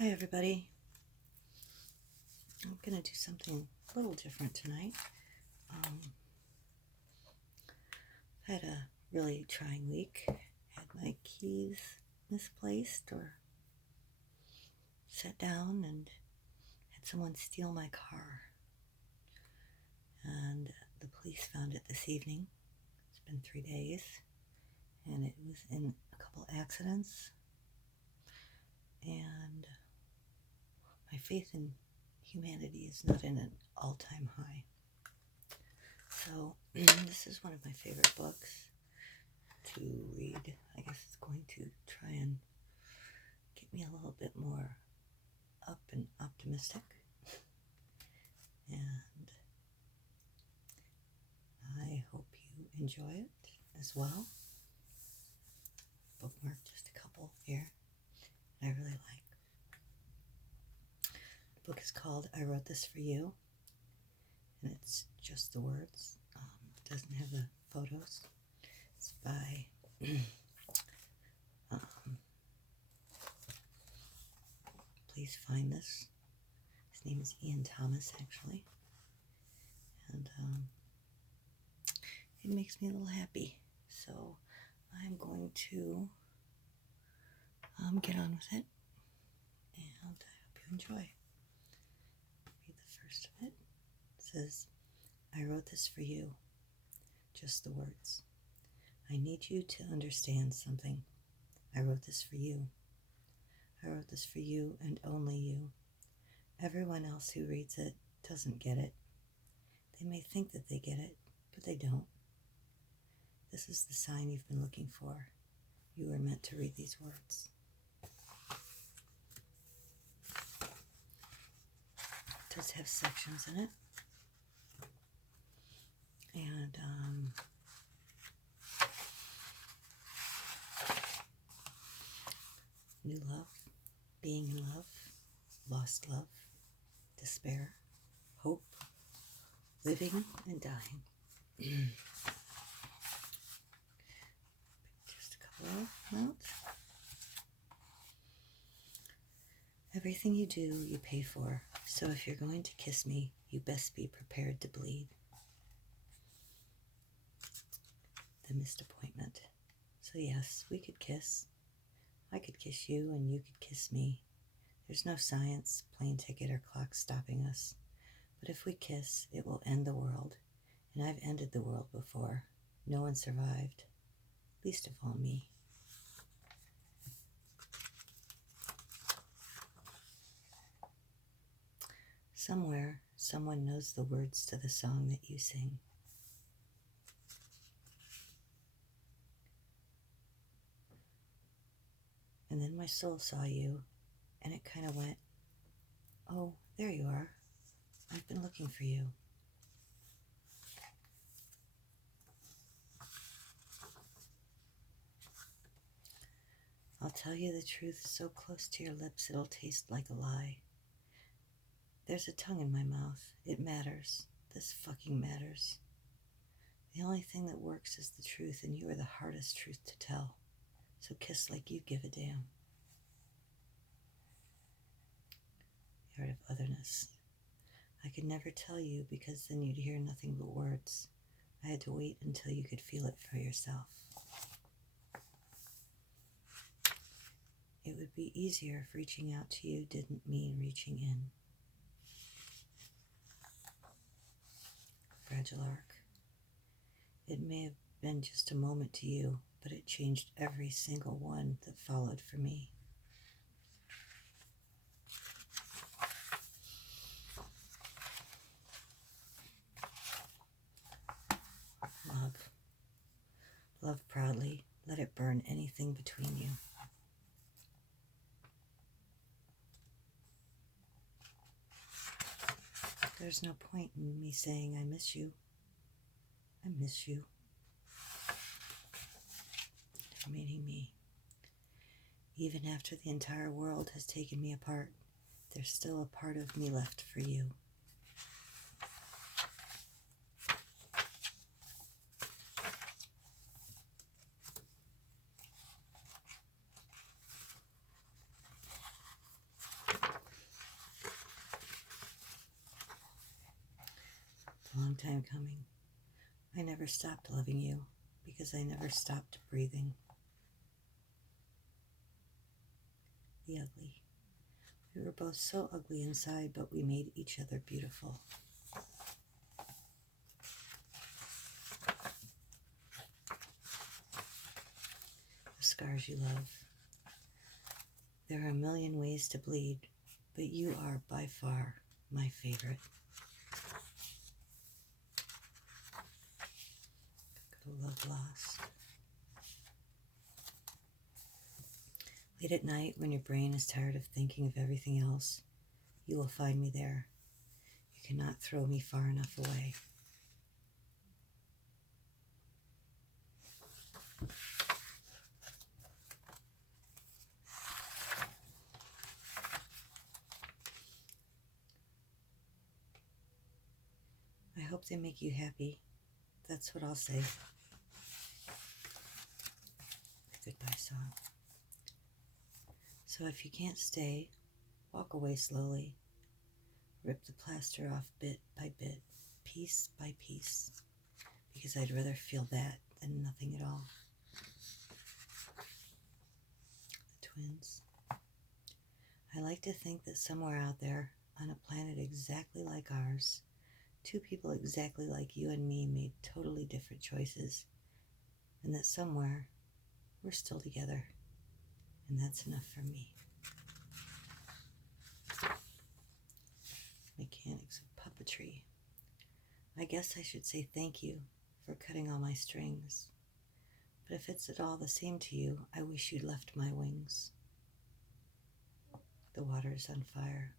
Hi everybody. I'm going to do something a little different tonight. I had a really trying week. Had my keys misplaced or set down and had someone steal my car. And the police found it this evening. It's been 3 days and it was in a couple accidents. And my faith in humanity is not in an all-time high. So this is one of my favorite books to read. I guess it's going to try and get me a little bit more up and optimistic. And I hope you enjoy it as well. Bookmark just a couple here that I really like. The book is called I Wrote This For You, and it's just the words. It doesn't have the photos. It's by please find this. His name is Ian Thomas, actually, and it makes me a little happy. So I'm going to get on with it, and I hope you enjoy. Read the first of it. It says, I wrote this for you, just the words. I need you to understand something. I wrote this for you. I wrote this for you and only you. Everyone else who reads it doesn't get it. They may think that they get it, but they don't. This is the sign you've been looking for. You were meant to read these words. It does have sections in it. And new love, being in love, lost love, despair, hope, living and dying. Just a couple of notes. Everything you do, you pay for. So if you're going to kiss me, you best be prepared to bleed. The missed appointment. So yes, we could kiss. I could kiss you and you could kiss me. There's no science, plane ticket, or clock stopping us. But if we kiss, it will end the world. And I've ended the world before. No one survived. Least of all me. Somewhere, someone knows the words to the song that you sing. And then my soul saw you, and it kind of went, oh, there you are. I've been looking for you. I'll tell you the truth so close to your lips it'll taste like a lie. There's a tongue in my mouth. It matters. This fucking matters. The only thing that works is the truth, and you are the hardest truth to tell. So kiss like you give a damn. The art of otherness. I could never tell you because then you'd hear nothing but words. I had to wait until you could feel it for yourself. It would be easier if reaching out to you didn't mean reaching in. Fragile arc. It may have been just a moment to you, but it changed every single one that followed for me. Love. Love proudly. Let it burn anything between you. There's no point in me saying I miss you. I miss you. Remaining me. Even after the entire world has taken me apart, there's still a part of me left for you. a long time coming. I never stopped loving you because I never stopped breathing. The ugly. We were both so ugly inside, but we made each other beautiful. The scars you love. There are a million ways to bleed, but you are by far my favorite. Go to love lost. Late at night, when your brain is tired of thinking of everything else, you will find me there. You cannot throw me far enough away. I hope they make you happy. That's what I'll say. The goodbye song. So if you can't stay, walk away slowly. Rip the plaster off bit by bit, piece by piece, because I'd rather feel that than nothing at all. The twins. I like to think that somewhere out there, on a planet exactly like ours, two people exactly like you and me made totally different choices, and that somewhere we're still together, and that's enough for me. Mechanics of puppetry. I guess I should say thank you for cutting all my strings, but if it's at all the same to you, I wish you'd left my wings. The water is on fire.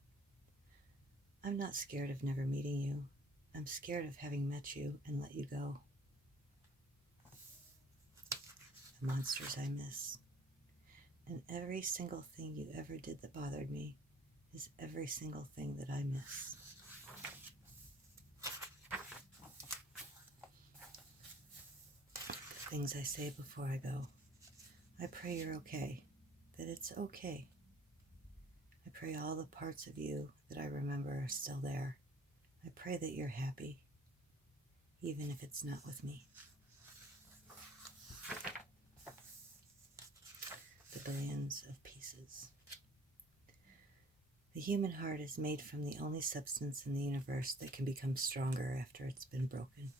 I'm not scared of never meeting you. I'm scared of having met you and let you go. The monsters I miss. And every single thing you ever did that bothered me is every single thing that I miss. The things I say before I go. I pray you're okay, that it's okay. I pray all the parts of you that I remember are still there. I pray that you're happy, even if it's not with me. The billions of pieces. The human heart is made from the only substance in the universe that can become stronger after it's been broken.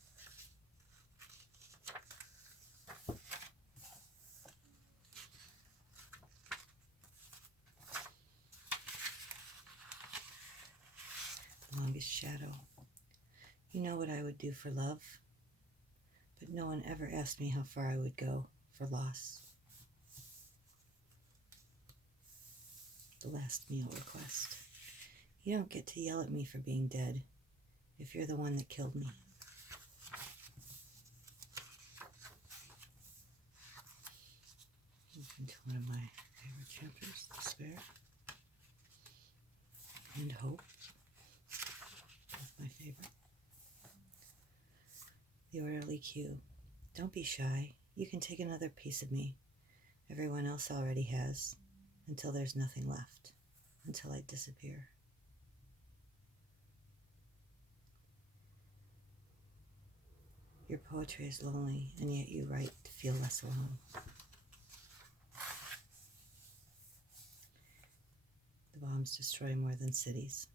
The longest shadow. You know what I would do for love, but no one ever asked me how far I would go for loss. The last meal request. You don't get to yell at me for being dead if you're the one that killed me. Into one of my favorite chapters, Despair and Hope. That's my favorite. The orderly queue. Don't be shy. You can take another piece of me. Everyone else already has, until there's nothing left, until I disappear. Your poetry is lonely, and yet you write to feel less alone. The bombs destroy more than cities,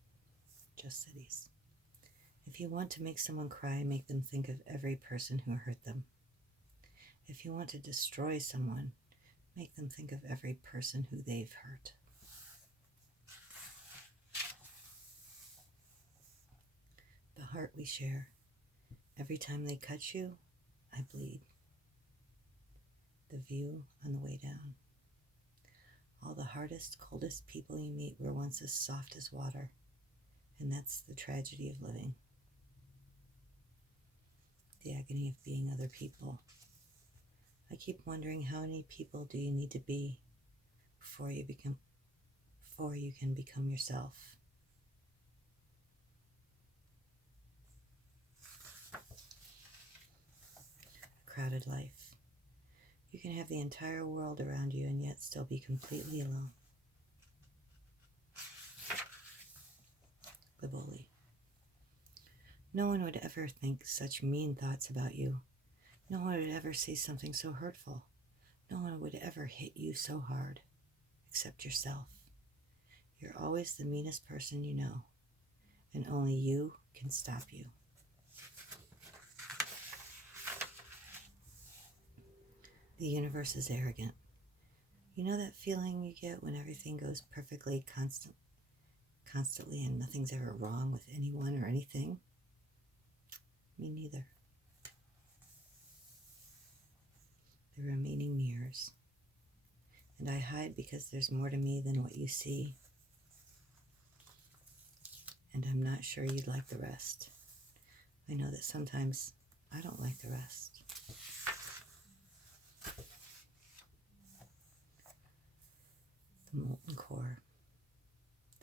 just cities. If you want to make someone cry, make them think of every person who hurt them. If you want to destroy someone, make them think of every person who they've hurt. The heart we share. Every time they cut you, I bleed. The view on the way down. All the hardest, coldest people you meet were once as soft as water, and that's the tragedy of living. The agony of being other people. I keep wondering, how many people do you need to be before you can become yourself? A crowded life. You can have the entire world around you and yet still be completely alone. The bully. No one would ever think such mean thoughts about you. No one would ever say something so hurtful. No one would ever hit you so hard, except yourself. You're always the meanest person you know, and only you can stop you. The universe is arrogant. You know that feeling you get when everything goes perfectly constantly and nothing's ever wrong with anyone or anything? Me neither. The remaining mirrors. And I hide because there's more to me than what you see. And I'm not sure you'd like the rest. I know that sometimes I don't like the rest. The molten core.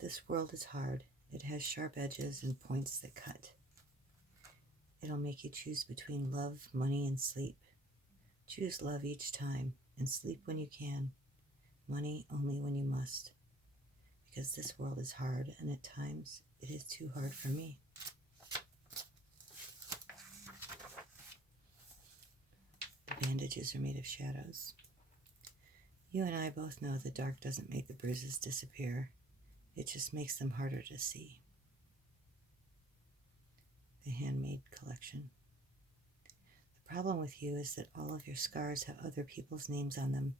This world is hard. It has sharp edges and points that cut. It'll make you choose between love, money, and sleep. Choose love each time and sleep when you can. Money only when you must. Because this world is hard, and at times it is too hard for me. The bandages are made of shadows. You and I both know the dark doesn't make the bruises disappear. It just makes them harder to see. The handmade collection. The problem with you is that all of your scars have other people's names on them,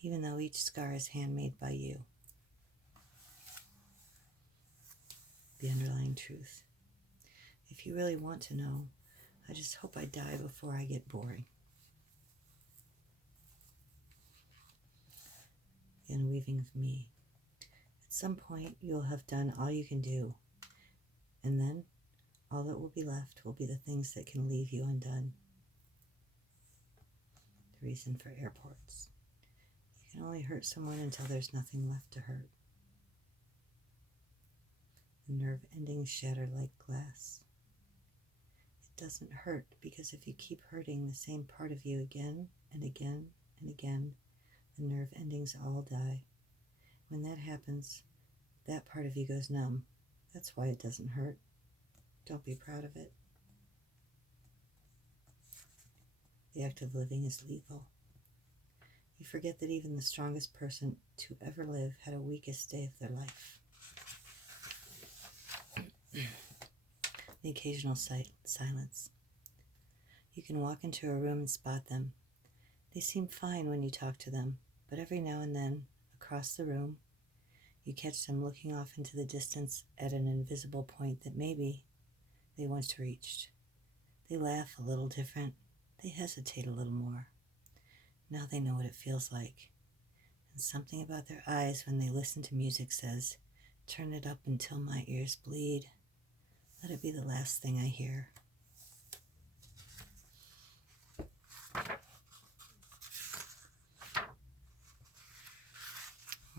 even though each scar is handmade by you. The underlying truth. If you really want to know, I just hope I die before I get boring. The unweaving of me. At some point, you'll have done all you can do, and then all that will be left will be the things that can leave you undone. The reason for airports. You can only hurt someone until there's nothing left to hurt. The nerve endings shatter like glass. It doesn't hurt because if you keep hurting the same part of you again and again and again, the nerve endings all die. When that happens, that part of you goes numb. That's why it doesn't hurt. Don't be proud of it. The act of living is lethal. You forget that even the strongest person to ever live had a weakest day of their life. The occasional silence. You can walk into a room and spot them. They seem fine when you talk to them, but every now and then, across the room, you catch them looking off into the distance at an invisible point that maybe they once reached. They laugh a little different. They hesitate a little more. Now they know what it feels like. And something about their eyes when they listen to music says, "Turn it up until my ears bleed. Let it be the last thing I hear."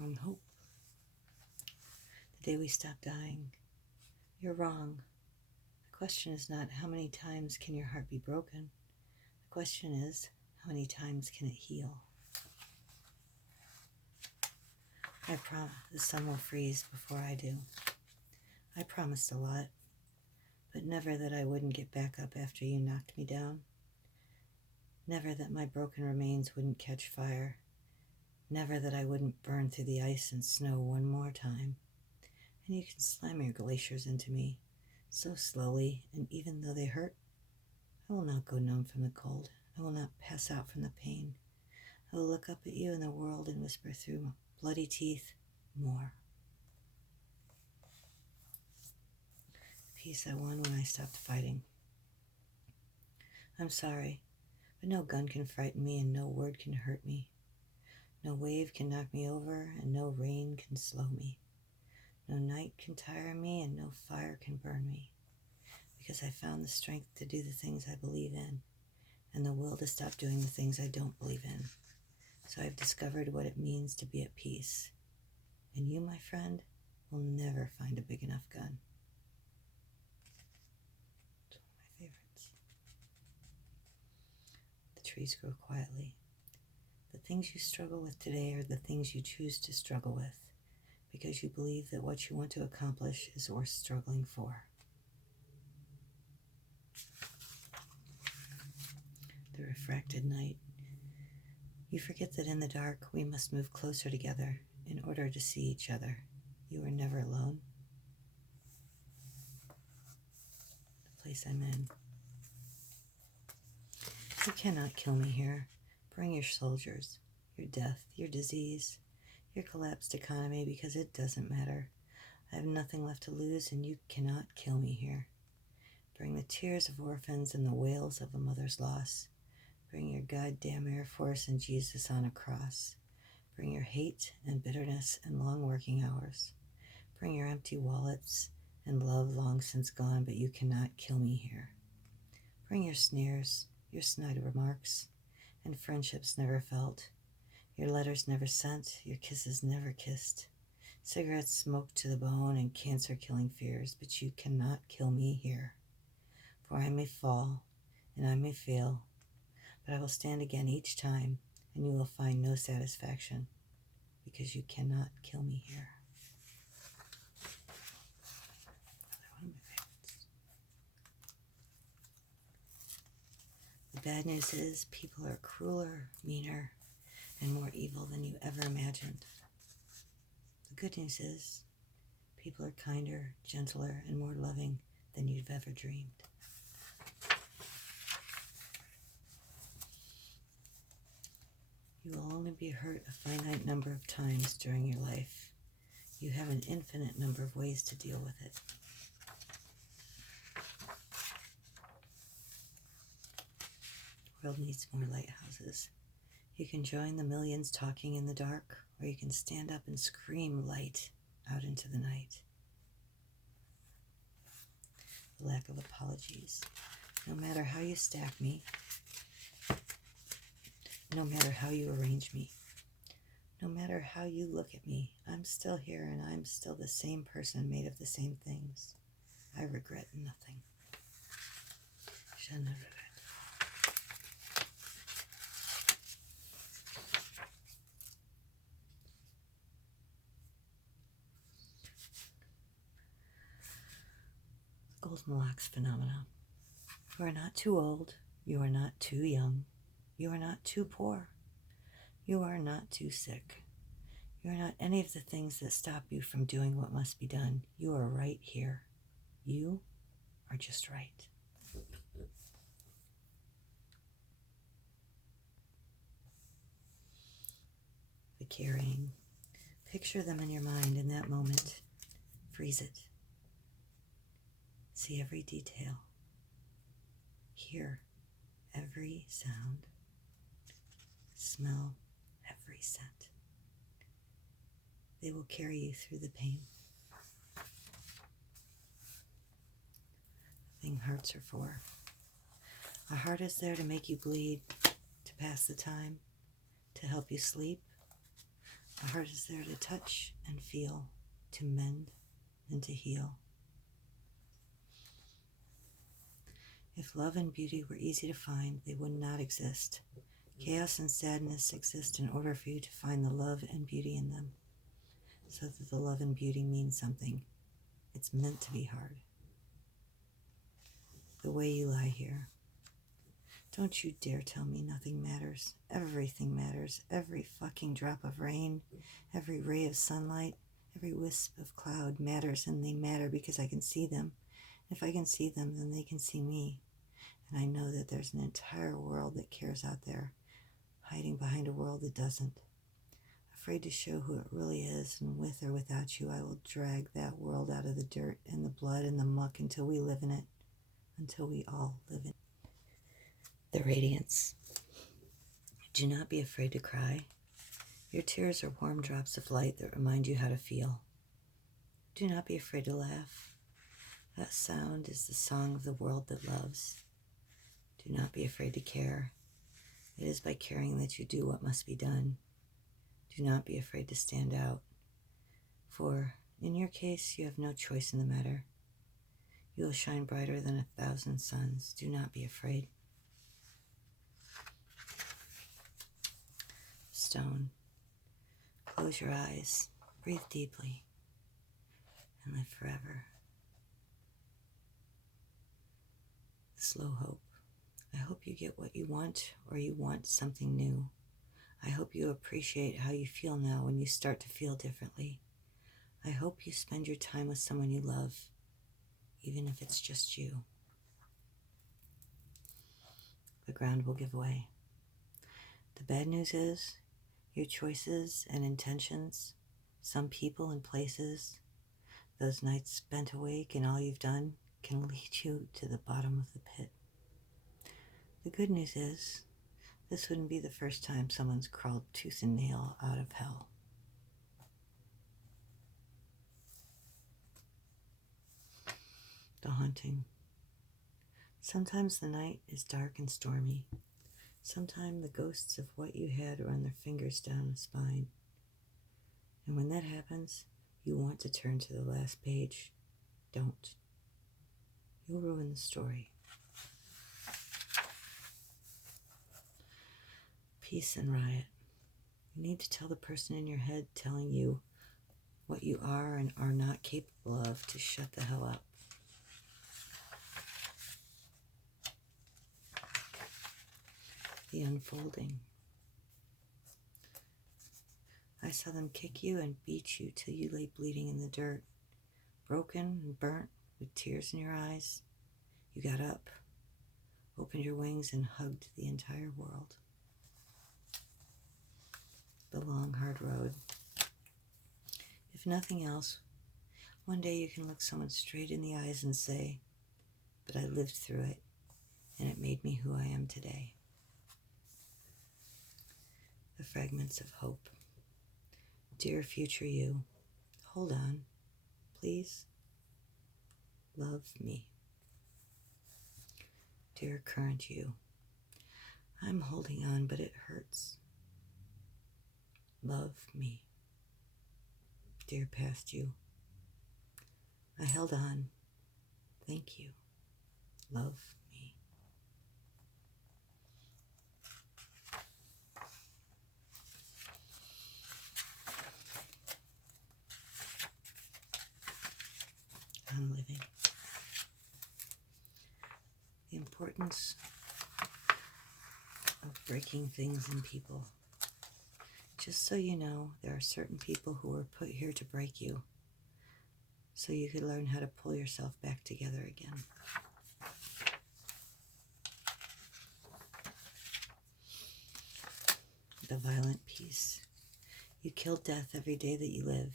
On hope. The day we stop dying. You're wrong. The question is not how many times can your heart be broken. The question is how many times can it heal. I promise the sun will freeze before I do. I promised a lot, but never that I wouldn't get back up after you knocked me down. Never that my broken remains wouldn't catch fire. Never that I wouldn't burn through the ice and snow one more time. And you can slam your glaciers into me, so slowly, and even though they hurt, I will not go numb from the cold. I will not pass out from the pain. I will look up at you in the world and whisper through bloody teeth, more. The peace I won when I stopped fighting. I'm sorry, but no gun can frighten me and no word can hurt me. No wave can knock me over and no rain can slow me. No night can tire me and no fire can burn me. Because I found the strength to do the things I believe in and the will to stop doing the things I don't believe in. So I've discovered what it means to be at peace. And you, my friend, will never find a big enough gun. It's one of my favorites. The trees grow quietly. The things you struggle with today are the things you choose to struggle with because you believe that what you want to accomplish is worth struggling for. the refracted night. You forget that in the dark we must move closer together in order to see each other. You are never alone. The place I'm in. You cannot kill me here. Bring your soldiers, your death, your disease, your collapsed economy, because it doesn't matter. I have nothing left to lose, and you cannot kill me here. Bring the tears of orphans and the wails of a mother's loss. Bring your goddamn Air Force and Jesus on a cross. Bring your hate and bitterness and long working hours. Bring your empty wallets and love long since gone, but you cannot kill me here. Bring your sneers, your snide remarks, and friendships never felt, your letters never sent, your kisses never kissed, cigarettes smoked to the bone and cancer-killing fears, but you cannot kill me here. For I may fall, and I may fail, but I will stand again each time, and you will find no satisfaction, because you cannot kill me here. Another one of my favorites. The bad news is people are crueler, meaner, and more evil than you ever imagined. The good news is people are kinder, gentler, and more loving than you've ever dreamed. You will only be hurt a finite number of times during your life. You have an infinite number of ways to deal with it. The world needs more lighthouses. You can join the millions talking in the dark, or you can stand up and scream light out into the night. The lack of apologies. No matter how you stack me, no matter how you arrange me, no matter how you look at me, I'm still here and I'm still the same person made of the same things. I regret nothing. Je ne regrette. Goldilocks phenomena. You are not too old. You are not too young. You are not too poor. You are not too sick. You are not any of the things that stop you from doing what must be done. You are right here. You are just right. The carrying. Picture them in your mind in that moment. Freeze it. See every detail. Hear every sound. Smell every scent. They will carry you through the pain. The thing hearts are for. A heart is there to make you bleed, to pass the time, to help you sleep. A heart is there to touch and feel, to mend and to heal. If love and beauty were easy to find, they would not exist. Chaos and sadness exist in order for you to find the love and beauty in them, so that the love and beauty mean something. It's meant to be hard. The way you lie here. Don't you dare tell me nothing matters. Everything matters. Every fucking drop of rain, every ray of sunlight, every wisp of cloud matters, and they matter because I can see them. If I can see them, then they can see me. And I know that there's an entire world that cares out there, hiding behind a world that doesn't. Afraid to show who it really is, and with or without you, I will drag that world out of the dirt and the blood and the muck until we live in it, until we all live in it. The radiance. Do not be afraid to cry. Your tears are warm drops of light that remind you how to feel. Do not be afraid to laugh. That sound is the song of the world that loves. Do not be afraid to care. It is by caring that you do what must be done. Do not be afraid to stand out. For, in your case, you have no choice in the matter. You will shine brighter than 1,000 suns. Do not be afraid. Stone. Close your eyes. Breathe deeply. And live forever. The slow hope. I hope you get what you want, or you want something new. I hope you appreciate how you feel now when you start to feel differently. I hope you spend your time with someone you love, even if it's just you. The ground will give way. The bad news is your choices and intentions, some people and places, those nights spent awake and all you've done can lead you to the bottom of the pit. The good news is this wouldn't be the first time someone's crawled tooth and nail out of hell. The haunting. Sometimes the night is dark and stormy. Sometimes the ghosts of what you had run their fingers down the spine. And when that happens, you want to turn to the last page. Don't. You'll ruin the story. Peace and riot. You need to tell the person in your head telling you what you are and are not capable of to shut the hell up. The unfolding. I saw them kick you and beat you till you lay bleeding in the dirt, broken and burnt with tears in your eyes. You got up, opened your wings, and hugged the entire world. The long, hard road. If nothing else, one day you can look someone straight in the eyes and say, but I lived through it, and it made me who I am today. The fragments of hope. Dear future you, hold on, please. Love me. Dear current you, I'm holding on, but it hurts. Love me. Dear past you, I held on. Thank you. Love me. I'm living. The importance of breaking things in people. Just so you know, there are certain people who were put here to break you, so you could learn how to pull yourself back together again. The violent peace. You kill death every day that you live,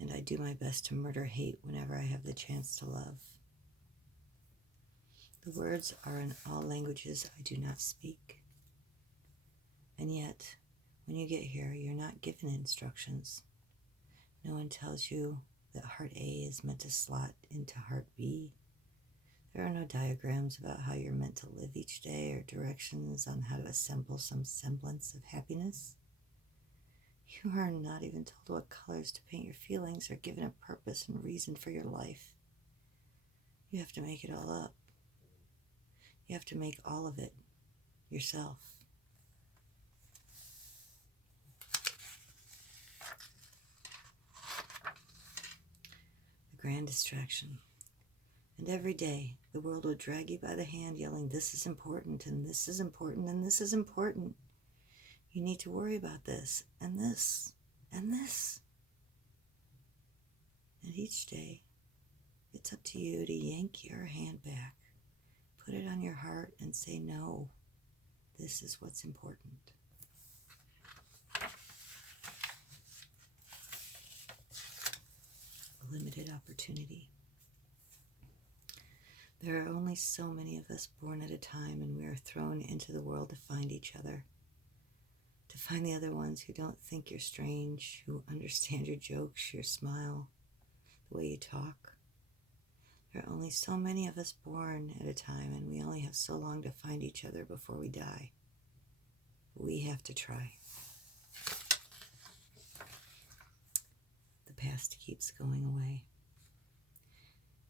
and I do my best to murder hate whenever I have the chance to love. The words are in all languages I do not speak. And yet, when you get here, you're not given instructions. No one tells you that heart A is meant to slot into heart B. There are no diagrams about how you're meant to live each day or directions on how to assemble some semblance of happiness. You are not even told what colors to paint your feelings or given a purpose and reason for your life. You have to make it all up. You have to make all of it yourself. The grand distraction. And every day, the world will drag you by the hand yelling, this is important, and this is important, and this is important. You need to worry about this, and this, and this. And each day, it's up to you to yank your hand back, put it on your heart, and say, no, this is what's important. A limited opportunity. There are only so many of us born at a time, and we are thrown into the world to find each other. To find the other ones who don't think you're strange, who understand your jokes, your smile, the way you talk. There are only so many of us born at a time, and we only have so long to find each other before we die. We have to try. The past keeps going away.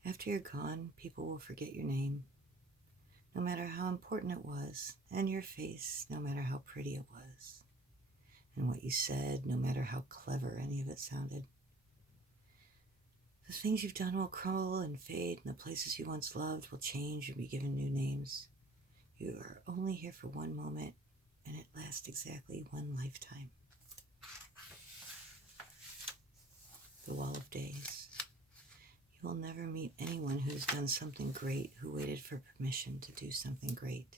After you're gone, people will forget your name, no matter how important it was, and your face, no matter how pretty it was, and what you said, no matter how clever any of it sounded. The things you've done will crumble and fade, and the places you once loved will change and be given new names. You are only here for one moment, and it lasts exactly one lifetime. The wall of days. You will never meet anyone who's done something great who waited for permission to do something great.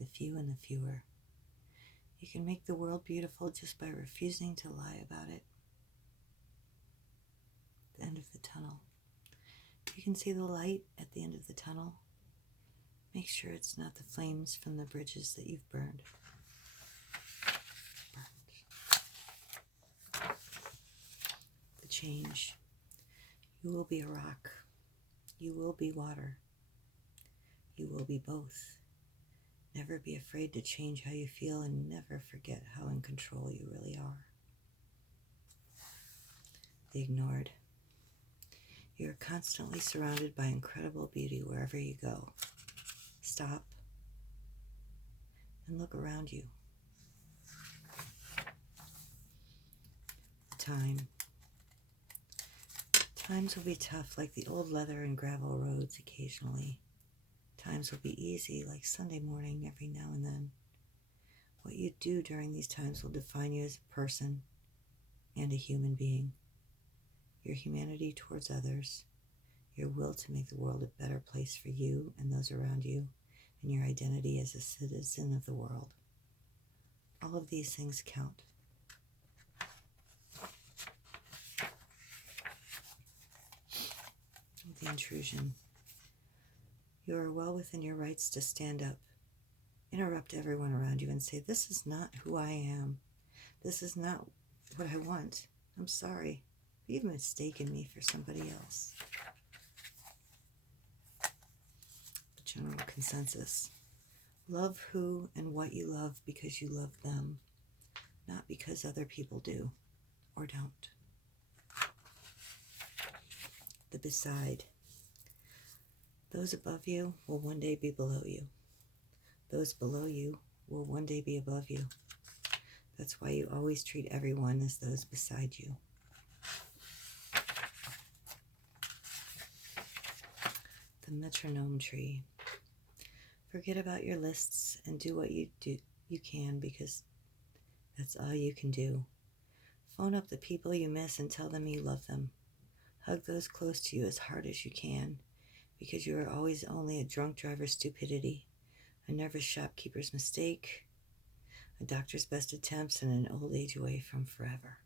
The few and the fewer. You can make the world beautiful just by refusing to lie about it. The end of the tunnel. You can see the light at the end of the tunnel. Make sure it's not the flames from the bridges that you've burned. The change. You will be a rock. You will be water. You will be both. Never be afraid to change how you feel, and never forget how in control you really are. The ignored. You are constantly surrounded by incredible beauty wherever you go. Stop and look around you. Time. Times will be tough like the old leather and gravel roads occasionally. Times will be easy like Sunday morning every now and then. What you do during these times will define you as a person and a human being. Your humanity towards others, your will to make the world a better place for you and those around you, and your identity as a citizen of the world. All of these things count. The intrusion. You are well within your rights to stand up, interrupt everyone around you and say, "This is not who I am. This is not what I want. I'm sorry. You've mistaken me for somebody else." The general consensus. Love who and what you love because you love them, not because other people do or don't. The beside. Those above you will one day be below you. Those below you will one day be above you. That's why you always treat everyone as those beside you. The metronome tree. Forget about your lists and do what you can, because that's all you can do. Phone up the people you miss and tell them you love them. Hug those close to you as hard as you can, because you are always only a drunk driver's stupidity, a nervous shopkeeper's mistake, a doctor's best attempts, and an old age away from forever.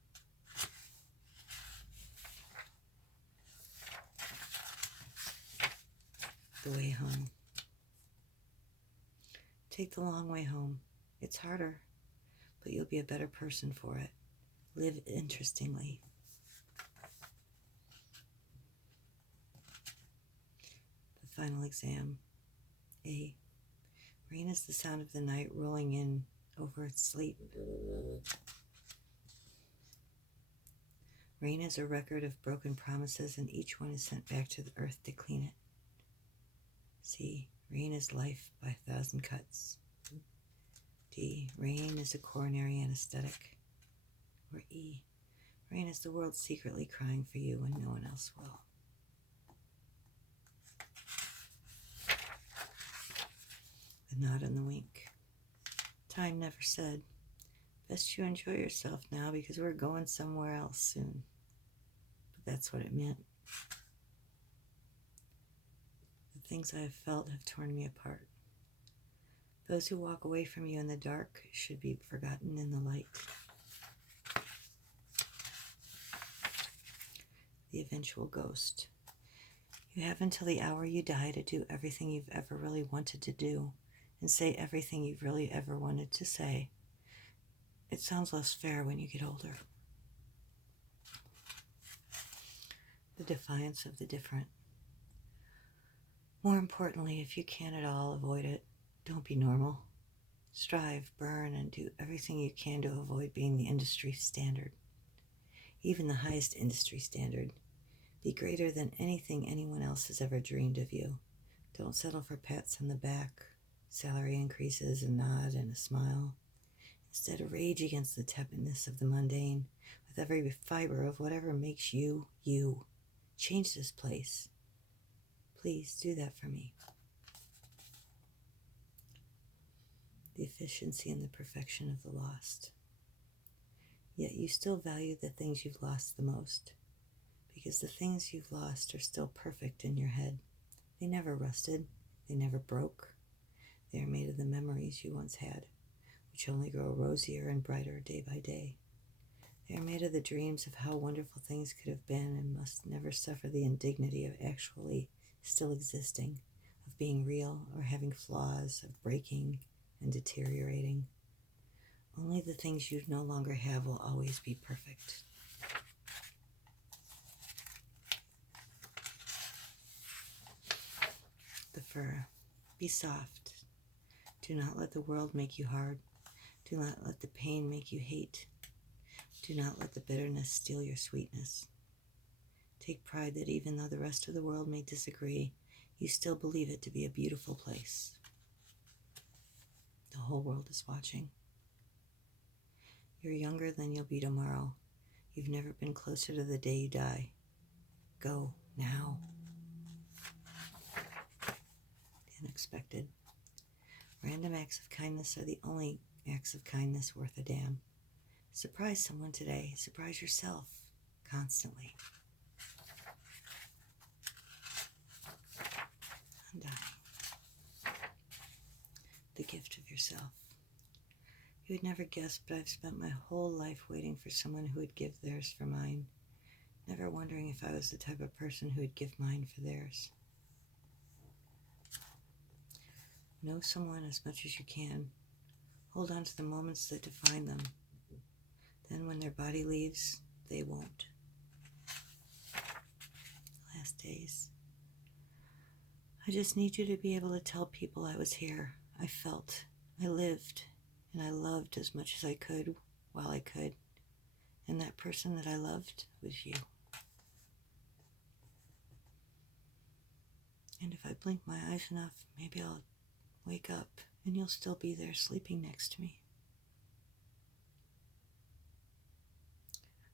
The way home. Take the long way home. It's harder, but you'll be a better person for it. Live interestingly. The final exam. A. Rain is the sound of the night rolling in over its sleep. Rain is a record of broken promises, and each one is sent back to the earth to clean it. C. Rain is life by 1,000 cuts. D. Rain is a coronary anesthetic. Or E. Rain is the world secretly crying for you when no one else will. The nod and the wink. Time never said, "Best you enjoy yourself now because we're going somewhere else soon." But that's what it meant. The things I have felt have torn me apart. Those who walk away from you in the dark should be forgotten in the light. The eventual ghost. You have until the hour you die to do everything you've ever really wanted to do, and say everything you've really ever wanted to say. It sounds less fair when you get older. The defiance of the different. More importantly, if you can at all avoid it, don't be normal. Strive, burn, and do everything you can to avoid being the industry standard. Even the highest industry standard. Be greater than anything anyone else has ever dreamed of you. Don't settle for pats on the back, salary increases, a nod, and a smile. Instead, rage against the tepidness of the mundane with every fiber of whatever makes you, you. Change this place. Please do that for me. The efficiency and the perfection of the lost. Yet you still value the things you've lost the most, because the things you've lost are still perfect in your head. They never rusted, they never broke. They are made of the memories you once had, which only grow rosier and brighter day by day. They are made of the dreams of how wonderful things could have been and must never suffer the indignity of actually still existing, of being real or having flaws, of breaking and deteriorating. Only the things you no longer have will always be perfect. The fur. Be soft. Do not let the world make you hard. Do not let the pain make you hate. Do not let the bitterness steal your sweetness. Take pride that even though the rest of the world may disagree, you still believe it to be a beautiful place. The whole world is watching. You're younger than you'll be tomorrow. You've never been closer to the day you die. Go now. The unexpected. Random acts of kindness are the only acts of kindness worth a damn. Surprise someone today. Surprise yourself constantly. Undying. The gift of yourself. You would never guess, but I've spent my whole life waiting for someone who would give theirs for mine, never wondering if I was the type of person who would give mine for theirs. Know someone as much as you can. Hold on to the moments that define them. Then when their body leaves, they won't. Last days. I just need you to be able to tell people I was here. I felt. I lived. And I loved as much as I could while I could. And that person that I loved was you. And if I blink my eyes enough, maybe I'll wake up and you'll still be there sleeping next to me.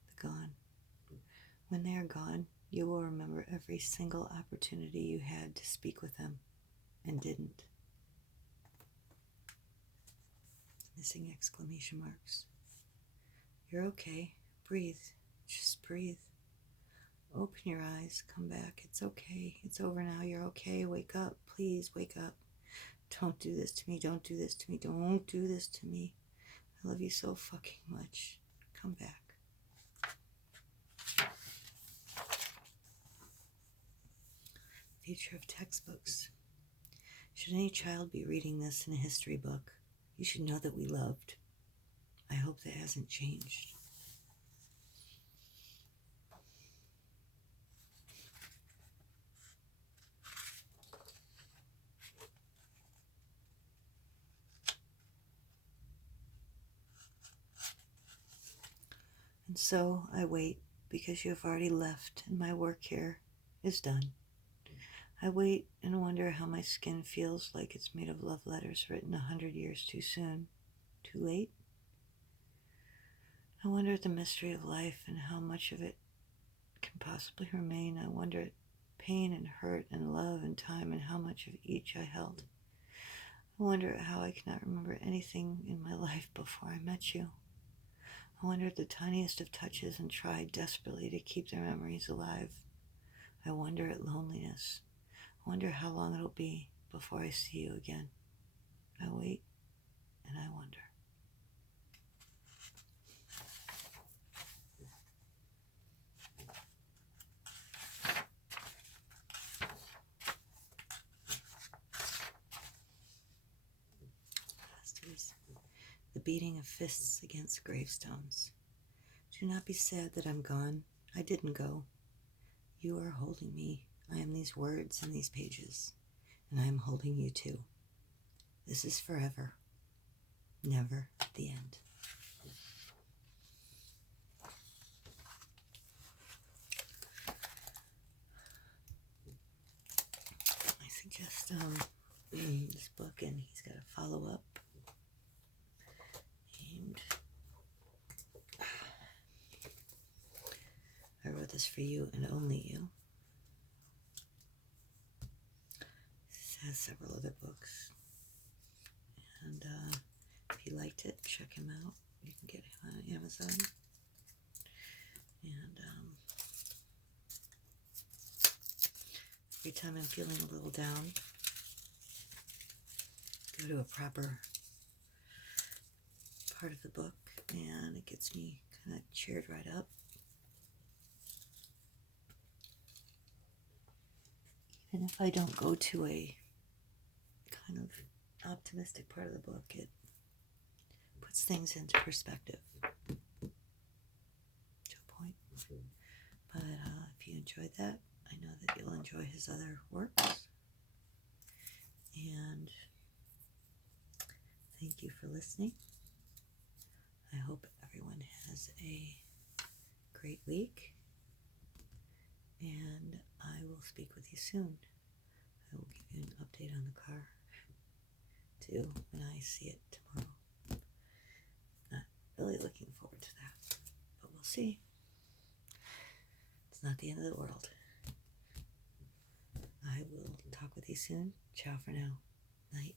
The gone. When they are gone, you will remember every single opportunity you had to speak with them and didn't. Missing exclamation marks. You're okay. Breathe. Just breathe. Open your eyes. Come back. It's okay. It's over now. You're okay. Wake up. Please wake up. Don't do this to me. Don't do this to me. Don't do this to me. I love you so fucking much. Come back. Future of textbooks. Should any child be reading this in a history book, you should know that we loved. I hope that hasn't changed. And so I wait because you have already left and my work here is done. I wait and wonder how my skin feels like it's made of love letters written 100 years too soon. Too late? I wonder at the mystery of life and how much of it can possibly remain. I wonder at pain and hurt and love and time and how much of each I held. I wonder at how I cannot remember anything in my life before I met you. I wonder at the tiniest of touches and try desperately to keep their memories alive. I wonder at loneliness. I wonder how long it'll be before I see you again. I wait and I wonder. The beating of fists against gravestones. Do not be sad that I'm gone. I didn't go. You are holding me. I am these words and these pages, and I am holding you too. This is forever, never the end. I suggest this book, and he's got a follow-up. I wrote this for you and only you. has several other books. And if you liked it, check him out. You can get him on Amazon. And every time I'm feeling a little down, go to a proper part of the book, and it gets me kind of cheered right up. Even if I don't go to a kind of optimistic part of the book, it puts things into perspective to a point. But if you enjoyed that, I know that you'll enjoy his other works. And thank you for listening. I hope everyone has a great week, and I will speak with you soon. I will give you an update on the car too when I see it tomorrow. Not really looking forward to that, but we'll see. It's not the end of the world. I will talk with you soon. Ciao for now. Night.